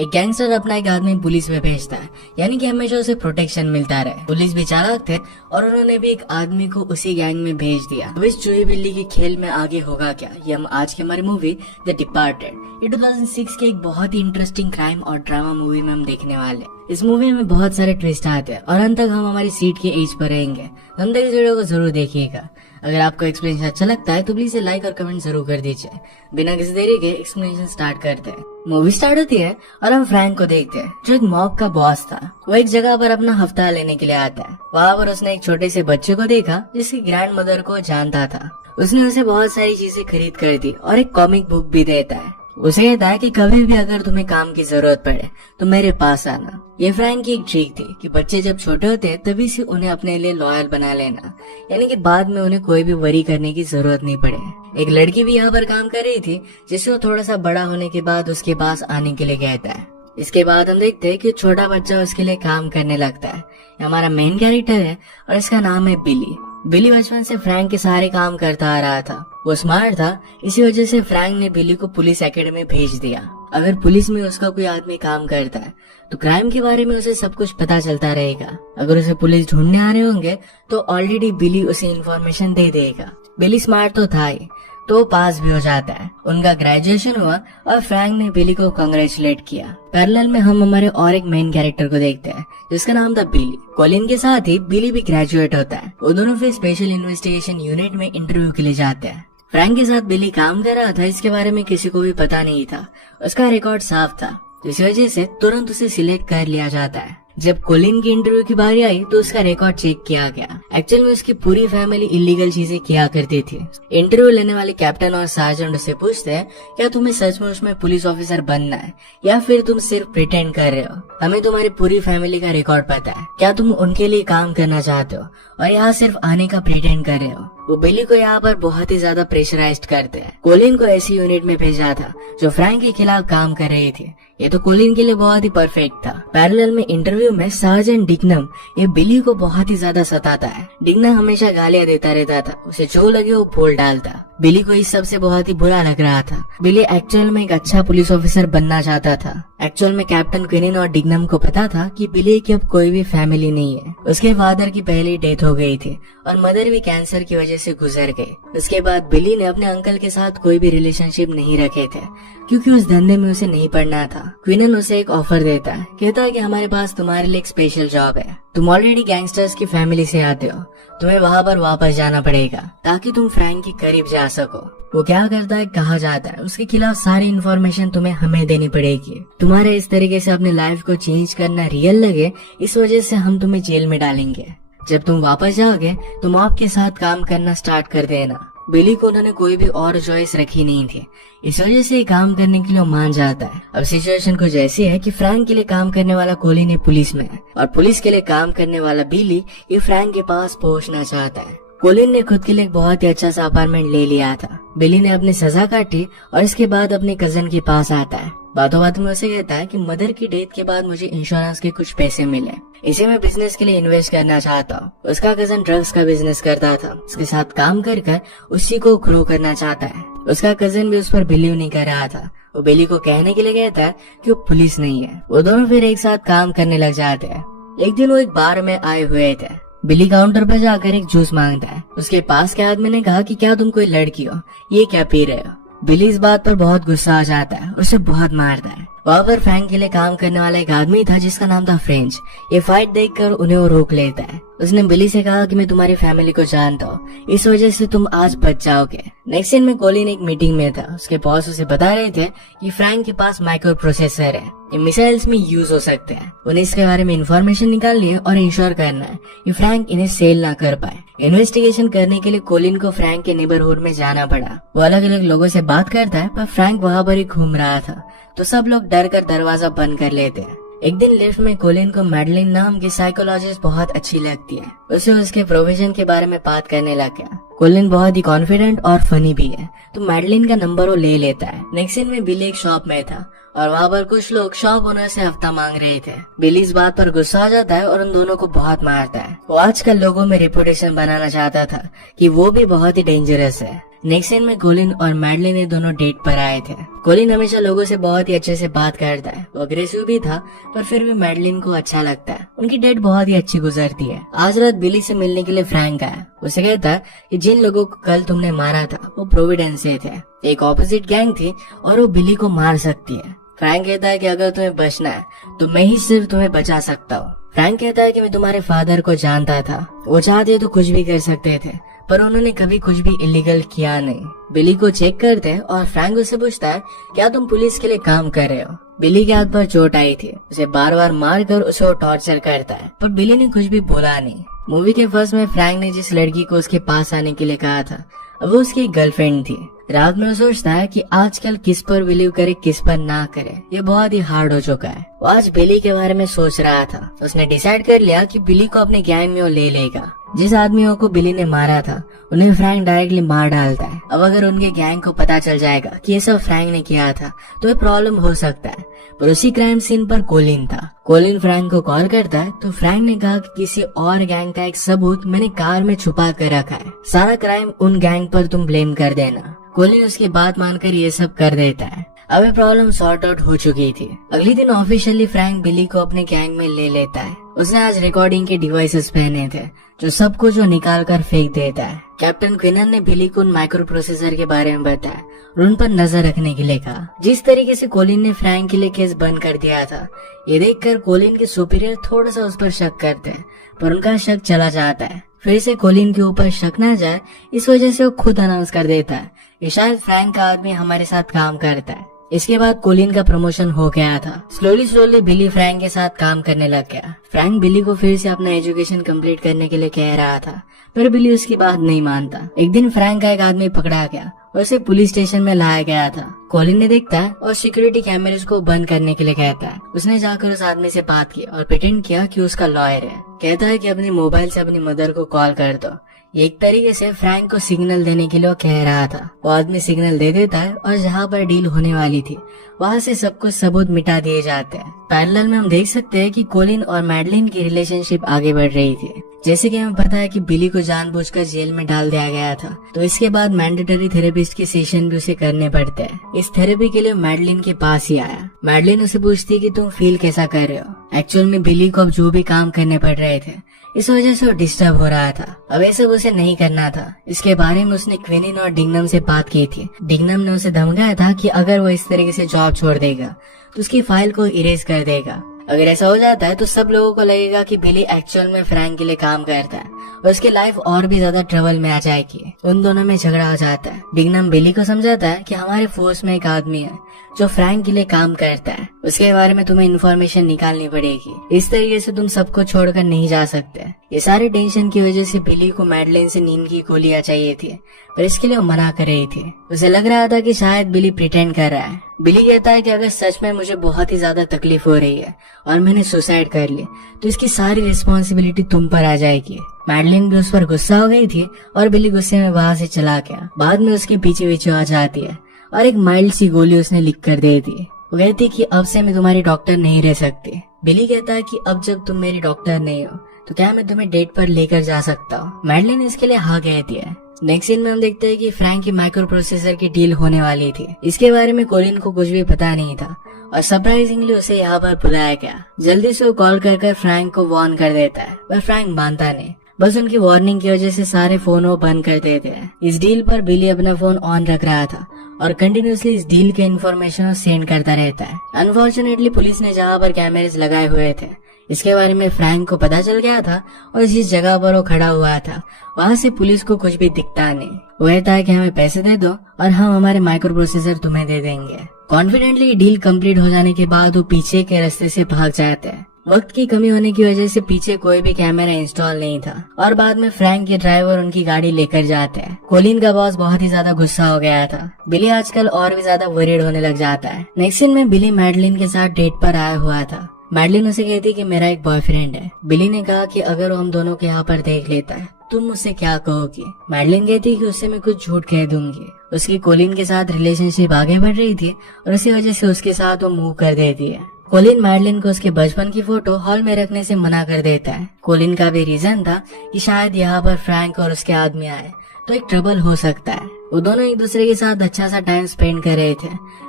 एक गैंगस्टर अपना एक आदमी पुलिस में भेजता है, यानी कि हमेशा उसे प्रोटेक्शन मिलता रहे। पुलिस भी चालाक थे और उन्होंने भी एक आदमी को उसी गैंग में भेज दिया। अब इस चूही बिल्ली के खेल में आगे होगा क्या, ये हम आज की हमारी मूवी द डिपार्टेड, ये 2006 के एक बहुत ही इंटरेस्टिंग क्राइम और ड्रामा मूवी में हम देखने वाले। इस मूवी में बहुत सारे ट्विस्ट आते हैं और अंत तक हम हमारी सीट के एज पर रहेंगे। हम तक इस वीडियो को जरूर देखिएगा। अगर आपको एक्सप्लेनेशन अच्छा लगता है तो प्लीज लाइक और कमेंट जरूर कर दीजिए। बिना किसी देरी के एक्सप्लेनेशन स्टार्ट करते हैं। मूवी स्टार्ट होती है और हम फ्रैंक को देखते हैं, जो एक मॉब का बॉस था। वो एक जगह पर अपना हफ्ता लेने के लिए आता है। वहाँ पर उसने एक छोटे से बच्चे को देखा जिसकी ग्रैंड मदर को जानता था। उसने उसे बहुत सारी चीजें खरीद कर दी और एक कॉमिक बुक भी देता है। उसे कहता है कि कभी भी अगर तुम्हें काम की जरूरत पड़े तो मेरे पास आना। ये फ्रैंक की एक ट्रिक थी कि बच्चे जब छोटे होते हैं तभी से उन्हें अपने लिए लॉयल बना लेना, यानी कि बाद में उन्हें कोई भी वरी करने की जरूरत नहीं पड़े। एक लड़की भी यहाँ पर काम कर रही थी जिसे वो थोड़ा सा बड़ा होने के बाद उसके पास आने के लिए कहता है। इसके बाद हम देखते हैं कि छोटा बच्चा उसके लिए काम करने लगता है। हमारा मेन कैरेक्टर है और इसका नाम है बिली। बिली बचपन से फ्रैंक के सारे काम करता आ रहा था। वो स्मार्ट था, इसी वजह से फ्रैंक ने बिली को पुलिस एकेडमी भेज दिया। अगर पुलिस में उसका कोई आदमी काम करता है तो क्राइम के बारे में उसे सब कुछ पता चलता रहेगा। अगर उसे पुलिस ढूंढने आ रहे होंगे तो ऑलरेडी बिली उसे इन्फॉर्मेशन दे देगा। बिली स्मार्ट तो था ही, तो पास भी हो जाता है। उनका ग्रेजुएशन हुआ और फ्रैंक ने बिली को कांग्रेचुलेट किया। पैरेलल में हम हमारे और एक मेन कैरेक्टर को देखते हैं जिसका नाम था बिली। कॉलिन के साथ ही बिली भी ग्रेजुएट होता है। वो दोनों फिर स्पेशल इन्वेस्टिगेशन यूनिट में इंटरव्यू के लिए जाते हैं। फ्रैंक के साथ बिली काम कर रहा था, इसके बारे में किसी को भी पता नहीं था। उसका रिकॉर्ड साफ था, इस वजह से तुरंत उसे सिलेक्ट कर लिया जाता है। जब कोलिन की इंटरव्यू की बारी आई तो उसका रिकॉर्ड चेक किया गया। एक्चुअल में उसकी पूरी फैमिली इलीगल चीजें किया करती थी। इंटरव्यू लेने वाले कैप्टन और सार्जेंट उससे पूछते हैं, क्या तुम्हें सचमुच में पुलिस ऑफिसर बनना है या फिर तुम सिर्फ प्रिटेंड कर रहे हो? हमें तुम्हारी पूरी फैमिली का रिकॉर्ड पता है, क्या तुम उनके लिए काम करना चाहते हो और यहाँ सिर्फ आने का प्रिटेंड कर रहे हो? वो बिली को यहाँ पर बहुत ही ज्यादा प्रेशराइज्ड करते हैं। कोलिन को ऐसी यूनिट में भेजा था जो फ्रैंक के खिलाफ काम कर रही थी। ये तो कोलिन के लिए बहुत ही परफेक्ट था। पैरेलल में इंटरव्यू में सार्जेंट डिग्नम ये बिली को बहुत ही ज्यादा सताता है। डिग्नम हमेशा गालियां देता रहता था, उसे जो लगे वो बोल डालता। बिली को इस सब से बहुत ही बुरा लग रहा था। बिली एक्चुअल में एक अच्छा पुलिस ऑफिसर बनना चाहता था। एक्चुअल में कैप्टन क्विनिन और डिग्नम को पता था कि बिली की अब कोई भी फैमिली नहीं है। उसके फादर की पहले डेथ हो गई थी और मदर भी कैंसर की वजह से गुजर गई। उसके बाद बिली ने अपने अंकल के साथ कोई भी रिलेशनशिप नहीं रखे थे क्योंकि उस धंधे में उसे नहीं पढ़ना था। क्विनिन उसे एक ऑफर देता है, कहता है कि हमारे पास तुम्हारे लिए एक स्पेशल जॉब है। तुम ऑलरेडी गैंगस्टर्स की फैमिली से आते हो, तुम्हें वहाँ पर वापस जाना पड़ेगा ताकि तुम फ्रैंक के करीब जा सको। वो क्या करता है, कहा जाता है उसके खिलाफ सारी इन्फॉर्मेशन तुम्हें हमें देनी पड़ेगी। तुम्हारे इस तरीके से अपने लाइफ को चेंज करना रियल लगे, इस वजह से हम तुम्हें जेल में डालेंगे। जब तुम वापस जाओगे तो मॉब के साथ काम करना स्टार्ट कर देना। बिली को उन्होंने कोई भी और चॉइस रखी नहीं थी, इस वजह से काम करने के लिए मान जाता है। अब सिचुएशन कुछ ऐसी है कि फ्रैंक के लिए काम करने वाला कोलिन पुलिस में है और पुलिस के लिए काम करने वाला बिली ये फ्रैंक के पास पहुंचना चाहता है। कोलिन ने खुद के लिए एक बहुत ही अच्छा सा अपार्टमेंट ले लिया था। बिली ने अपनी सजा काटी और इसके बाद अपने कजन के पास आता है। बातों बातों में उसे कहता है कि मदर की डेथ के बाद मुझे इंश्योरेंस के कुछ पैसे मिले, इसे मैं बिजनेस के लिए इन्वेस्ट करना चाहता हूँ। उसका कजन ड्रग्स का बिजनेस करता था, उसके साथ काम कर उसी को ग्रो करना चाहता है। उसका कजन भी उस पर बिलीव नहीं कर रहा था। वो बिली को कहने के लिए कहता है कि वो पुलिस नहीं है। वो दोनों फिर एक साथ काम करने लग जाते हैं। एक दिन वो एक बार में आए हुए थे। बिली काउंटर पर जाकर एक जूस मांगता है। उसके पास के आदमी ने कहा कि क्या तुम कोई लड़की हो, ये क्या पी रहे हो? बिली इस बात पर बहुत गुस्सा आ जाता है, उसे बहुत मारता है। वहाँ पर फ्रैंक के लिए काम करने वाला एक आदमी था जिसका नाम था फ्रेंच। ये फाइट देखकर उन्हें वो रोक लेता है। उसने बिली से कहा कि मैं तुम्हारी फैमिली को जानता हूँ, इस वजह से तुम आज बच जाओगे। नेक्स्ट सीन में कोलिन एक मीटिंग में था। उसके बॉस उसे बता रहे थे कि फ्रैंक के पास माइक्रो प्रोसेसर है, ये मिसाइल्स में यूज हो सकते हैं। उन्हें इसके बारे में इंफॉर्मेशन निकालनी है और इंश्योर करना है कि फ्रैंक इन्हें सेल ना कर पाए। इन्वेस्टिगेशन करने के लिए कोलिन को फ्रैंक के नेबरहुड में जाना पड़ा। वो अलग अलग लोगों से बात करता है पर फ्रैंक वहाँ पर ही घूम रहा था, तो सब लोग डर कर दरवाजा बंद कर लेते हैं। एक दिन लिफ्ट में कोलिन को मैडलिन नाम की साइकोलॉजिस्ट बहुत अच्छी लगती है। उसे उसके प्रोविजन के बारे में बात करने लग गया। कोलिन बहुत ही कॉन्फिडेंट और फनी भी है, तो मैडलिन का नंबर वो ले लेता है। नेक्स्ट सीन में बिली एक शॉप में था और वहाँ पर कुछ लोग शॉप ओनर से हफ्ता मांग रहे थे। बिली इस बात पर गुस्सा आ जाता है और उन दोनों को बहुत मारता है। वो आजकल लोगों में रेपुटेशन बनाना चाहता था कि वो भी बहुत ही डेंजरस है। नेक्स्ट सीन में कोलिन और मैडलिन ये दोनों डेट पर आए थे। कोलिन हमेशा लोगों से बहुत ही अच्छे से बात करता है, वो अग्रेसिव भी था पर फिर भी मैडलिन को अच्छा लगता है। उनकी डेट बहुत ही अच्छी गुजरती है। आज रात बिली से मिलने के लिए फ्रैंक आया। उसे कहता है कि जिन लोगों को कल तुमने मारा था वो प्रोविडेंस से थे, एक ऑपोजिट गैंग थी और वो बिली को मार सकती है। फ्रैंक कहता है कि अगर तुम्हें बचना है तो मैं ही सिर्फ तुम्हें बचा सकता हूँ। फ्रैंक कहता है कि मैं तुम्हारे फादर को जानता था, वो चाहते तो कुछ भी कर सकते थे पर उन्होंने कभी कुछ भी इलीगल किया नहीं। बिली को चेक करते हैं और फ्रैंक उससे पूछता है क्या तुम पुलिस के लिए काम कर रहे हो। बिली के हाथ पर चोट आई थी, उसे बार बार मार कर उसे वो टॉर्चर करता है पर बिली ने कुछ भी बोला नहीं। मूवी के फर्स्ट में फ्रैंक ने जिस लड़की को उसके पास आने के लिए कहा था वो उसकी गर्लफ्रेंड थी। रात में वो सोचता है कि आजकल किस पर बिलीव करे किस पर ना करे, ये बहुत ही हार्ड हो चुका है। वो आज बिली के बारे में सोच रहा था। उसने डिसाइड कर लिया कि बिली को अपने गैंग में वो ले लेगा। जिस आदमियों को बिली ने मारा था उन्हें फ्रैंक डायरेक्टली मार डालता है। अब अगर उनके गैंग को पता चल जाएगा कि ये सब फ्रैंक ने किया था तो ये प्रॉब्लम हो सकता है। पर उसी क्राइम सीन पर कोलिन था। कोलिन फ्रैंक को कॉल करता है तो फ्रैंक ने कहा कि किसी और गैंग का एक सबूत मैंने कार में छुपा कर रखा है, सारा क्राइम उन गैंग पर तुम ब्लेम कर देना। कोलिन उसकी बात मानकर ये सब कर देता है। अब ये प्रॉब्लम सॉर्ट आउट हो चुकी थी। अगले दिन ऑफिशियली फ्रैंक बिली को अपने गैंग में ले लेता है। उसने आज रिकॉर्डिंग के डिवाइसेस पहने थे जो सब कुछ वो निकाल कर फेंक देता है। कैप्टन क्विनन ने बिली को उन माइक्रो प्रोसेसर के बारे में बताया और उन पर नजर रखने के लिए कहा। जिस तरीके से कोलिन ने फ्रैंक के लिए केस बंद कर दिया था, ये देखकर कोलिन के सुपीरियर थोड़ा सा उस पर शक करते हैं पर उनका शक चला जाता है। फिर से कोलिन के ऊपर शक ना जाए इस वजह से वो खुद अनाउंस कर देता है कि शायद फ्रैंक का आदमी हमारे साथ काम करता है। इसके बाद कोलिन का प्रमोशन हो गया था। स्लोली बिली फ्रैंक के साथ काम करने लग गया। फ्रैंक बिली को फिर से अपना एजुकेशन कंप्लीट करने के लिए कह रहा था पर बिली उसकी बात नहीं मानता। एक दिन फ्रैंक का एक आदमी पकड़ा गया और उसे पुलिस स्टेशन में लाया गया था। कोलिन ने देखता है और सिक्योरिटी कैमरेज को बंद करने के लिए कहता है। उसने जाकर उस आदमी से बात की और प्रिटेंड किया कि उसका लॉयर है। कहता है कि अपनी मोबाइल से अपनी मदर को कॉल कर दो। एक तरीके से फ्रैंक को सिग्नल देने के लिए वो कह रहा था। वो आदमी सिग्नल दे देता है और जहाँ पर डील होने वाली थी वहाँ से सब कुछ सबूत मिटा दिए जाते हैं। पैरेलल में हम देख सकते हैं कि कोलिन और मैडलिन की रिलेशनशिप आगे बढ़ रही थी। जैसे कि हमें पता है कि बिली को जानबूझकर जेल में डाल दिया गया था तो इसके बाद मैंडेटरी थेरेपिस्ट के सेशन भी उसे करने पड़ते हैं। इस थेरेपी के लिए मैडलिन के पास ही आया। मैडलिन उसे पूछती है कि तुम फील कैसा कर रहे हो। एक्चुअल में बिली को अब जो भी काम करने पड़ रहे थे इस वजह से वो डिस्टर्ब हो रहा था। अब ऐसे उसे नहीं करना था। इसके बारे में उसने क्विनिन और डिग्नम से बात की थी। डिग्नम ने उसे धमकाया था कि अगर वो इस तरीके से जॉब छोड़ देगा तो उसकी फाइल को इरेज कर देगा। अगर ऐसा हो जाता है तो सब लोगों को लगेगा कि बिली एक्चुअल में फ्रैंक के लिए काम करता है और उसकी लाइफ और भी ज्यादा ट्रबल में आ जाएगी। उन दोनों में झगड़ा हो जाता है। डिग्नम बिली को समझाता है कि हमारे फोर्स में एक आदमी है जो फ्रैंक के लिए काम करता है, उसके बारे में तुम्हें इन्फॉर्मेशन निकालनी पड़ेगी। इस तरीके से तुम सबको छोड़कर नहीं जा सकते। ये सारे टेंशन की वजह से बिली को मैडलिन से नींद की गोलियां चाहिए थी पर इसके लिए वो मना कर रही थी। उसे लग रहा था कि शायद बिली प्रिटेंड कर रहा है। बिली कहता है कि अगर सच में मुझे बहुत ही ज्यादा तकलीफ हो रही है और मैंने सुसाइड कर ली तो इसकी सारी रिस्पॉन्सिबिलिटी तुम पर आ जाएगी। मैडलिन भी उस पर गुस्सा हो गई थी और बिली गुस्से में वहाँ से चला गया। बाद में उसके पीछे पीछे आ जाती है और एक माइल्ड सी गोली उसने लिख कर दे दी। वो कहती कि अब से मैं तुम्हारी डॉक्टर नहीं रह सकती। बिली कहता है कि अब जब तुम मेरी डॉक्टर नहीं हो तो क्या मैं तुम्हें डेट पर लेकर जा सकता हूँ। मैडलिन इसके लिए हाँ कहती है। नेक्स्ट सीन में हम देखते हैं कि फ्रैंक की माइक्रो प्रोसेसर की डील होने वाली थी। इसके बारे में कोलिन को कुछ भी पता नहीं था और सरप्राइजिंगली उसे यहाँ पर बुलाया गया। जल्दी से वो कॉल कर फ्रैंक को वार्न कर देता है पर फ्रैंक मानता नहीं। बस उनकी वार्निंग की वजह से सारे फोन वो बंद कर देते हैं। इस डील पर बिली अपना फोन ऑन रख रहा था और कंटिन्यूसली इस डील के इन्फॉर्मेशन सेंड करता रहता है। अनफॉर्चुनेटली पुलिस ने जहाँ पर कैमरेज लगाए हुए थे इसके बारे में फ्रैंक को पता चल गया था और जिस जगह पर वो खड़ा हुआ था वहाँ से पुलिस को कुछ भी दिखता नहीं। वो कहता है कि हमें पैसे दे दो और हम हमारे माइक्रो प्रोसेसर तुम्हें दे देंगे। कॉन्फिडेंटली डील कंप्लीट हो जाने के बाद वो पीछे के रास्ते से भाग जाते हैं। वक्त की कमी होने की वजह से पीछे कोई भी कैमरा इंस्टॉल नहीं था और बाद में फ्रैंक के ड्राइवर उनकी गाड़ी लेकर जाते हैं। कोलिन का बॉस बहुत ही ज्यादा गुस्सा हो गया था। बिली आजकल और भी ज्यादा वरीड होने लग जाता है। नेक्स्ट सीन में बिली मैडलिन के साथ डेट पर आया हुआ था। मैडलिन उसे कहती कि मेरा एक बॉयफ्रेंड है। बिली ने कहा कि अगर वो हम दोनों को यहाँ पर देख लेता है तुम मुझसे क्या कहोगी। मैडलिन कहती कि उससे मैं कुछ झूठ कह दूंगी। उसकी कोलिन के साथ रिलेशनशिप आगे बढ़ रही थी और इसी वजह से उसके साथ वो मूव कर देती है। कोलिन मैडलिन को उसके बचपन की फोटो हॉल में रखने से मना कर देता है। कोलिन का भी रीजन था कि शायद यहाँ पर फ्रैंक और उसके आदमी आए तो एक ट्रबल हो सकता है। वो दोनों एक दूसरे के साथ अच्छा सा टाइम स्पेंड कर रहे थे,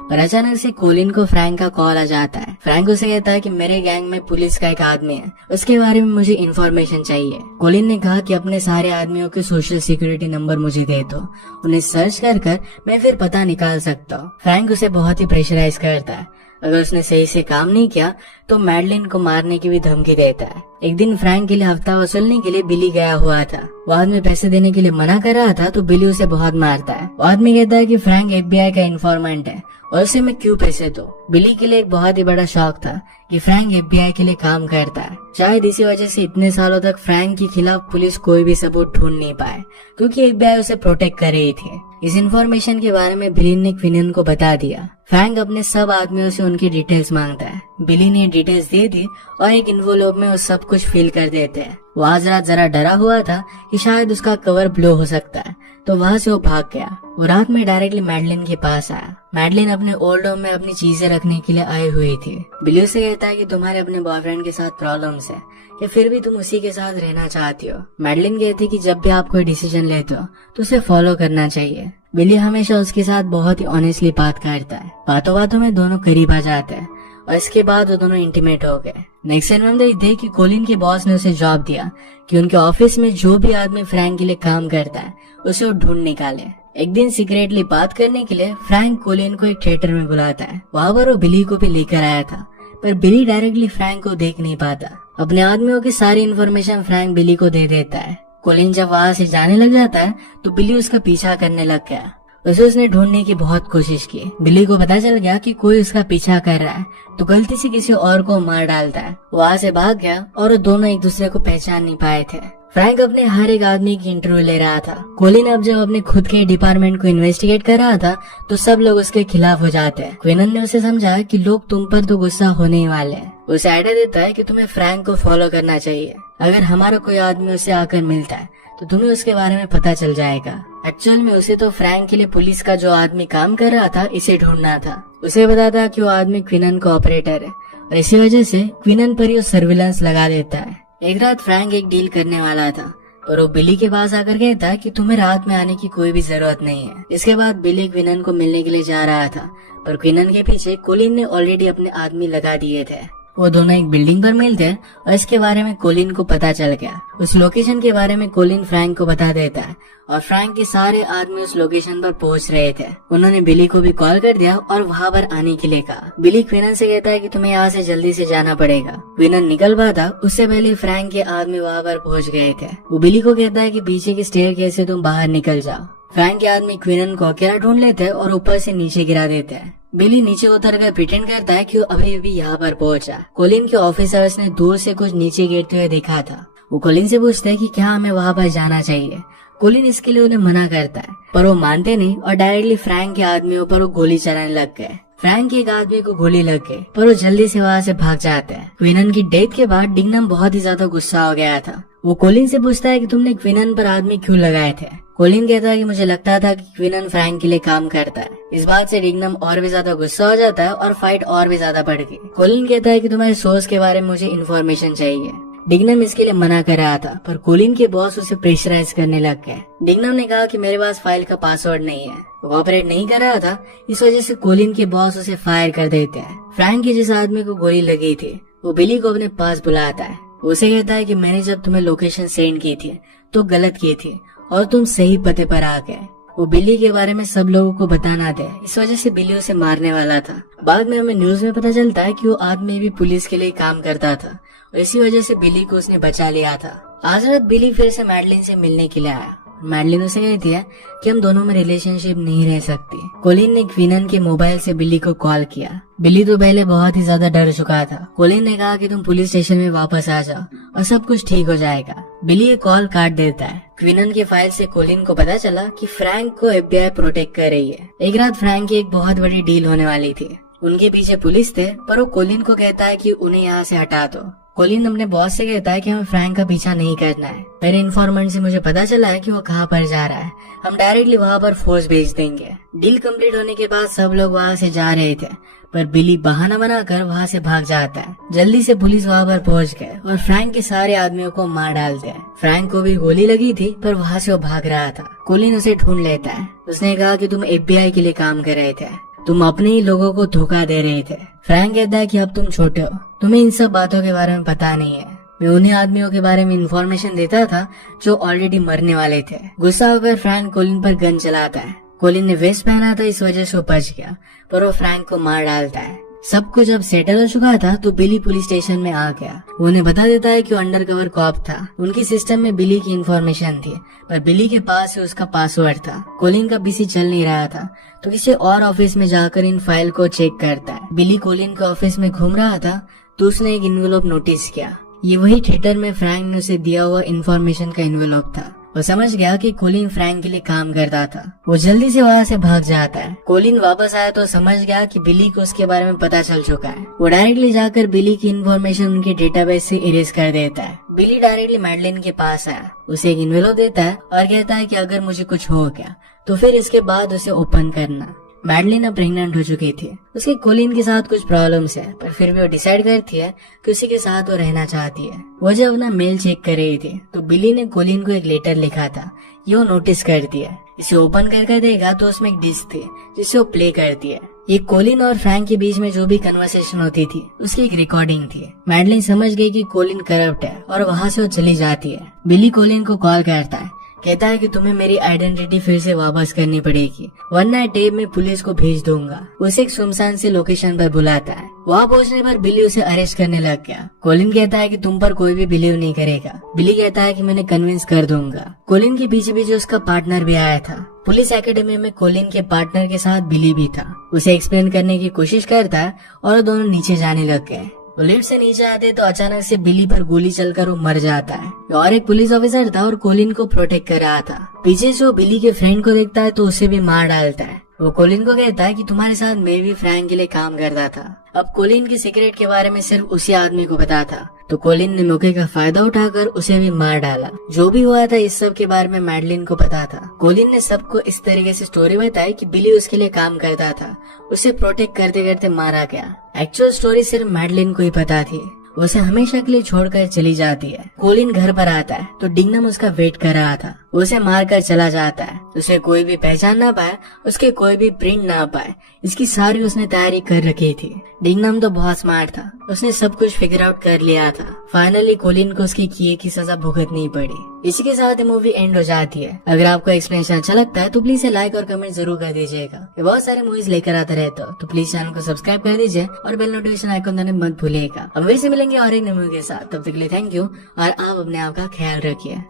पर अचानक से कोलिन को फ्रैंक का कॉल आ जाता है। फ्रैंक उसे कहता है कि मेरे गैंग में पुलिस का एक आदमी है, उसके बारे में मुझे इन्फॉर्मेशन चाहिए। कोलिन ने कहा कि अपने सारे आदमियों के सोशल सिक्योरिटी नंबर मुझे दे दो, उन्हें सर्च कर मैं फिर पता निकाल सकता हूँ। फ्रैंक उसे बहुत ही प्रेशराइज करता है, अगर उसने सही से काम नहीं किया तो मैडलिन को मारने की भी धमकी देता है। एक दिन फ्रैंक के लिए हफ्ता वसूलने के लिए बिली गया हुआ था। वो आदमी पैसे देने के लिए मना कर रहा था तो बिली उसे बहुत मारता है। वो आदमी कहता है कि फ्रैंक FBI का इन्फॉर्मेंट है और उसे मैं क्यों पैसे दूं। बिली के लिए एक बहुत ही बड़ा शौक था कि फ्रैंक FBI के लिए काम करता है। शायद इसी वजह से इतने सालों तक फ्रैंक के खिलाफ पुलिस कोई भी सबूत ढूंढ नहीं पाए, क्योंकि FBI उसे प्रोटेक्ट कर रही थी। इस इन्फॉर्मेशन के बारे में बिली ने क्विनन को बता दिया। फ्रैंक अपने सब आदमियों से उनकी डिटेल्स मांगता है। बिली ने डिटेल्स दे दी और एक इन्वोलप में वो सब कुछ फिल कर देते हैं। वो आज रात जरा डरा हुआ था कि शायद उसका कवर ब्लो हो सकता है, तो वहाँ से वो भाग गया। वो रात में डायरेक्टली मैडलिन के पास आया। मैडलिन अपने ओल्ड होम में अपनी चीजें रखने के लिए आई हुई थी। बिली से कहता है कि तुम्हारे अपने बॉयफ्रेंड के साथ प्रॉब्लम्स है, या फिर भी तुम उसी के साथ रहना चाहती हो। मैडलिन कहती कि जब भी आप कोई डिसीजन लेते हो तो उसे फॉलो करना चाहिए। बिली हमेशा उसके साथ बहुत ही ऑनेस्टली बात करता है। बातों बातों में दोनों करीब आ जाते हैं और इसके बाद वो दोनों इंटीमेट हो गए। नेक्स्ट सीन में हम देखते हैं कि कोलिन के बॉस ने उसे जॉब दिया कि उनके ऑफिस में जो भी आदमी फ्रैंक के लिए काम करता है उसे वो ढूंढ निकाले। एक दिन सीक्रेटली बात करने के लिए फ्रैंक कोलिन को एक थिएटर में बुलाता है। वहाँ पर वो बिली को भी लेकर आया था, पर बिली डायरेक्टली फ्रैंक को देख नहीं पाता। अपने आदमियों की सारी इन्फॉर्मेशन फ्रैंक बिली को दे देता है। कोलिन जब वहाँ से जाने लग जाता है तो बिली उसका पीछा करने लग गया। उसने ढूंढने की बहुत कोशिश की। बिली को पता चल गया कि कोई उसका पीछा कर रहा है, तो गलती से किसी और को मार डालता है। वहाँ से भाग गया और दोनों एक दूसरे को पहचान नहीं पाए थे। फ्रैंक अपने हर एक आदमी की इंटरव्यू ले रहा था। कोलिन अब जब अपने खुद के डिपार्टमेंट को इन्वेस्टिगेट कर रहा था तो सब लोग उसके खिलाफ हो जाते हैं। क्विनन ने उसे समझाया कि लोग तुम पर तो गुस्सा होने ही वाले हैं। उसे आइडिया देता है कि तुम्हें फ्रैंक को फॉलो करना चाहिए। अगर हमारा कोई आदमी उसे आकर मिलता है तो तुम्हें उसके बारे में पता चल जाएगा। एक्चुअल में उसे तो फ्रैंक के लिए पुलिस का जो आदमी काम कर रहा था इसे ढूंढना था। उसे पता था कि वो आदमी क्विनन का ऑपरेटर है और इसी वजह से क्विनन पर ही सर्विलांस लगा देता है। एक रात फ्रैंक एक डील करने वाला था और वो बिली के पास आकर कहता कि तुम्हें रात में आने की कोई भी जरूरत नहीं है। इसके बाद बिली क्विनन को मिलने के लिए जा रहा था, पर क्विनन के पीछे कोलिन ने ऑलरेडी अपने आदमी लगा दिए थे। वो दोनों एक बिल्डिंग पर मिलते हैं और इसके बारे में कोलिन को पता चल गया। उस लोकेशन के बारे में कोलिन फ्रैंक को बता देता है और फ्रैंक के सारे आदमी उस लोकेशन पर पहुंच रहे थे। उन्होंने बिली को भी कॉल कर दिया और वहां पर आने के लिए कहा। बिली क्विनन से कहता है कि तुम्हें यहाँ से जल्दी से जाना पड़ेगा। क्विनन निकल पाता उससे पहले फ्रैंक के आदमी वहां पर पहुंच गए थे। वो बिली को कहता है कि पीछे की स्टेयरकेस से तुम बाहर निकल जाओ। फ्रैंक के आदमी क्विनन को अकेला ढूंढ लेते हैं और ऊपर से नीचे गिरा देते हैं। बिली नीचे उतरकर प्रिटेंड करता है कि वो अभी अभी यहाँ पर पहुंचा। कोलिन के ऑफिसर्स ने दूर से कुछ नीचे गिरते हुए देखा था। वो कोलिन से पूछता है कि क्या हमें वहाँ पर जाना चाहिए। कोलिन इसके लिए उन्हें मना करता है, पर वो मानते नहीं और डायरेक्टली फ्रैंक के आदमियों पर वो गोली चलाने लग गए। फ्रैंक के एक आदमी को गोली लग गई, पर वो जल्दी से वहाँ से भाग जाते हैं। क्विनन की डेथ के बाद डिग्नम बहुत ही ज्यादा गुस्सा हो गया था। वो कोलिन से पूछता है कि तुमने क्विनन पर आदमी क्यों लगाए थे। कोलिन कहता है कि मुझे लगता था कि क्विनन फ्रैंक के लिए काम करता है। इस बात से डिग्नम और भी ज्यादा गुस्सा हो जाता है और फाइट और भी ज्यादा बढ़ गई। कोलिन कहता है कि तुम्हारे सोर्स के बारे में मुझे इन्फॉर्मेशन चाहिए। डिग्नम इसके लिए मना कर रहा था, पर कोलिन के बॉस उसे प्रेशराइज करने लग गए। डिग्नम ने कहा कि मेरे पास फाइल का पासवर्ड नहीं है। वो ऑपरेट नहीं कर रहा था, इस वजह से कोलिन के बॉस उसे फायर कर देते हैं। फ्रैंक के जिस आदमी को गोली लगी थी वो बिली को अपने पास बुलाता है। उसे कहता है कि मैंने जब तुम्हें लोकेशन सेंड की थी तो गलत की थी और तुम सही पते पर आ गए। वो बिली के बारे में सब लोगों को बताना दे, इस वजह से बिली उसे मारने वाला था। बाद में हमें न्यूज में पता चलता है कि वो आदमी भी पुलिस के लिए काम करता था और इसी वजह से बिली को उसने बचा लिया था। आज रात बिली फिर से मैडलिन से मिलने के लिए आया। मैडलिन उसे कहती है कि हम दोनों में रिलेशनशिप नहीं रह सकती। कोलिन ने क्विनन के मोबाइल से बिली को कॉल किया। बिली तो पहले बहुत ही ज्यादा डर चुका था। कोलिन ने कहा कि तुम पुलिस स्टेशन में वापस आ जाओ और सब कुछ ठीक हो जाएगा। बिली ये कॉल काट देता है। क्विनन के फाइल से कोलिन को पता चला कि फ्रैंक को FBI प्रोटेक्ट कर रही है। एक रात फ्रैंक की एक बहुत बड़ी डील होने वाली थी। उनके पीछे पुलिस थे, पर वो कोलिन को कहता है कि उन्हें यहाँ से हटा दो। कोलिन अपने बॉस से कहता है कि हमें फ्रैंक का पीछा नहीं करना है। मेरे इन्फॉर्मेंट से मुझे पता चला है कि वो कहाँ पर जा रहा है। हम डायरेक्टली वहाँ पर फोर्स भेज देंगे। डील कंप्लीट होने के बाद सब लोग वहाँ से जा रहे थे, पर बिली बहाना बनाकर वहाँ से भाग जाता है। जल्दी से पुलिस वहाँ पर पहुँच गए और फ्रैंक के सारे आदमियों को मार डालते हैं। फ्रैंक को भी गोली लगी थी पर वहाँ से वो भाग रहा था। कोलिन उसे ढूंढ लेता है। उसने कहा कि तुम FBI के लिए काम कर रहे थे, तुम अपने ही लोगों को धोखा दे रहे थे। फ्रैंक कहता है कि अब तुम छोटे हो, तुम्हें इन सब बातों के बारे में पता नहीं है। मैं उन्हीं आदमियों के बारे में इंफॉर्मेशन देता था जो ऑलरेडी मरने वाले थे। गुस्सा होकर फ्रैंक कोलिन पर गन चलाता है। कोलिन ने वेस्ट पहना था, इस वजह से वो बच गया, पर वो फ्रैंक को मार डालता है। सब कुछ अब सेटल हो चुका था तो बिली पुलिस स्टेशन में आ गया। वो उन्हें बता देता है कि वो अंडरकवर कॉप था। उनकी सिस्टम में बिली की इंफॉर्मेशन थी, पर बिली के पास उसका पासवर्ड था। कोलिन का पीसी चल नहीं रहा था तो किसी और ऑफिस में जाकर इन फाइल को चेक करता है। बिली कोलिन के ऑफिस में घूम रहा था तो उसने एक इन्वेलप नोटिस किया। ये वही थिएटर में फ्रैंक ने उसे दिया हुआ इंफॉर्मेशन का इन्वेलप था। वो समझ गया कि कोलिन फ्रैंक के लिए काम करता था। वो जल्दी से वहाँ से भाग जाता है। कोलिन वापस आया तो समझ गया कि बिली को उसके बारे में पता चल चुका है। वो डायरेक्टली जाकर बिली की इंफॉर्मेशन उनके डेटाबेस से इरेज कर देता है। बिली डायरेक्टली मैडलिन के पास आया, उसे एक इन्वेलप देता है और कहता है कि अगर मुझे कुछ हो गया तो फिर इसके बाद उसे ओपन करना। मैडलिन अब प्रेग्नेंट हो चुकी थी। उसके कोलिन के साथ कुछ प्रॉब्लम्स है, पर फिर भी वो डिसाइड करती है कि उसी के साथ वो रहना चाहती है। वो जब अपना मेल चेक कर रही थी तो बिली ने कोलिन को एक लेटर लिखा था। ये वो नोटिस करती है। इसे ओपन करके देखा तो उसमें एक डिस्क थी जिसे वो प्ले करती है। ये कोलिन और फ्रैंक के बीच में जो भी कन्वर्सेशन होती थी उसकी एक रिकॉर्डिंग थी। मैडलिन समझ गई कि कोलिन करप्ट है और वहाँ से वो चली जाती है। बिली कोलिन को कॉल करता है, कहता है कि तुम्हें मेरी आइडेंटिटी फिर से वापस करनी पड़ेगी, वरना टेप में पुलिस को भेज दूंगा। उसे एक सुनसान से लोकेशन पर बुलाता है। वहाँ पहुँचने पर बिली उसे अरेस्ट करने लग गया। कोलिन कहता है कि तुम पर कोई भी बिलीव नहीं करेगा। बिली कहता है कि मैंने कन्विंस कर दूंगा। कोलिन के पीछे पीछे उसका पार्टनर भी आया था। पुलिस एकेडमी में कोलिन के पार्टनर के साथ बिली भी था। उसे एक्सप्लेन करने की कोशिश करता है और दोनों नीचे जाने लग गए। वो लिफ्ट से नीचे आते तो अचानक से बिली पर गोली चलकर वो मर जाता है। और एक पुलिस ऑफिसर था और कोलिन को प्रोटेक्ट कर रहा था। पीछे से वो बिली के फ्रेंड को देखता है तो उसे भी मार डालता है। वो कोलिन को कहता है कि तुम्हारे साथ मैं भी फ्रैंक के लिए काम करता था। अब कोलिन के सीक्रेट के बारे में सिर्फ उसी आदमी को पता था, तो कोलिन ने मौके का फायदा उठाकर उसे भी मार डाला। जो भी हुआ था इस सब के बारे में मैडलिन को पता था। कोलिन ने सबको इस तरीके से स्टोरी बताई कि बिली उसके लिए काम करता था, उसे प्रोटेक्ट करते करते मारा गया। एक्चुअल स्टोरी सिर्फ मैडलिन को ही पता थी। उसे हमेशा के लिए छोड़कर चली जाती है। कोलिन घर पर आता है तो डिंगनम उसका वेट कर रहा था। उसे मारकर चला जाता है। उसे कोई भी पहचान ना पाए, उसके कोई भी प्रिंट ना पाए, इसकी सारी उसने तैयारी कर रखी थी। डिंगनम तो बहुत स्मार्ट था, उसने सब कुछ फिगर आउट कर लिया था। फाइनली कोलिन को उसकी किए की सजा भुगतनी पड़ी। इसी के साथ मूवी एंड हो जाती है। अगर आपको एक्सप्लेनेशन अच्छा लगता है तो प्लीज लाइक और कमेंट जरूर कर दीजिएगा। ये बहुत सारे मूवीज लेकर आता रहता हो तो प्लीज चैनल को सब्सक्राइब कर दीजिए और बेल नोटिफिकेशन आइकन दबाना मत भूलिएगा। अब फिर से मिलेंगे और एक नई मूवी के साथ। तब तक के लिए थैंक यू और आप अपने आप का ख्याल रखिए।